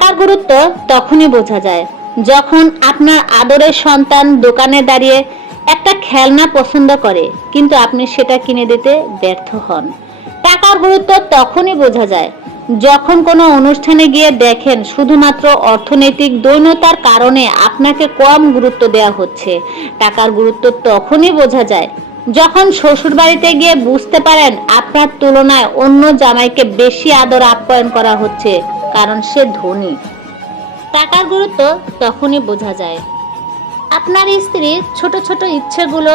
টাকার গুরুত্ব তখনই বোঝা যায়, যখন আপনার আদরের সন্তান দোকানে দাঁড়িয়ে একটা খেলনা পছন্দ করে, কিন্তু আপনি সেটা কিনে দিতে ব্যর্থ হন। টাকার গুরুত্ব তখনই বোঝা যায়, যখন কোনো অনুষ্ঠানে গিয়ে দেখেন শুধুমাত্র অর্থনৈতিক দৈন্যতার কারণে আপনাকে কম গুরুত্ব দেওয়া হচ্ছে। টাকার গুরুত্ব তখনই বোঝা যায়, যখন শ্বশুর বাড়িতে গিয়ে বুঝতে পারেন আপনার তুলনায় অন্য জামাইকে বেশি আদর আপ্যায়ন করা হচ্ছে। কারণ সে ধনী। টাকার গুরুত্ব তখনই বোঝা যায়। আপনার স্ত্রীর ছোট ছোট ইচ্ছেগুলো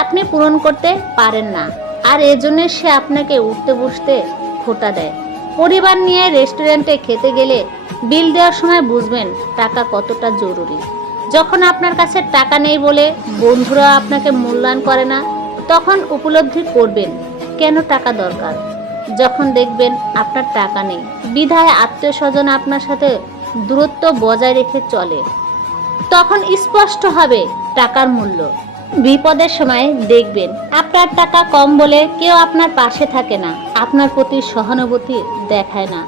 আপনি পূরণ করতে পারেন না, আর এজন্য সে আপনাকে উঠতে বসতে খোটা দেয়। পরিবার নিয়ে রেস্টুরেন্টে খেতে গেলে বিল দেওয়ার সময় বুঝবেন টাকা কতটা জরুরি। যখন আপনার কাছে টাকা নেই বলে বন্ধুরা আপনাকে মূল্যায়ন করে না, তখন উপলব্ধি করবেন কেন টাকা দরকার। যখন দেখবেন আপনার টাকা নেই। বিধায় আত্মীয় স্বজন আপনার সাথে দূরত্ব বজায় রেখে চলে। তখন স্পষ্ট হবে টাকার মূল্য। বিপদের সময় দেখবেন আপনার টাকা কম বলে কেউ আপনার পাশে থাকে না, আপনার প্রতি সহানুভূতি দেখায় না।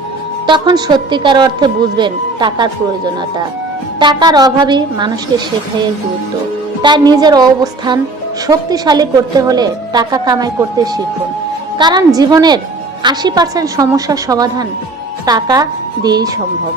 তখন সত্যিকার অর্থে বুঝবেন টাকার প্রয়োজনীয়তা। টাকার অভাবই মানুষকে শেখায় গুরুত্ব তাই নিজের অবস্থান শক্তিশালী করতে হলে টাকা কামাই করতে শিখুন। কারণ জীবনের আশি পার্সেন্ট সমস্যার সমাধান টাকা দিয়েই সম্ভব।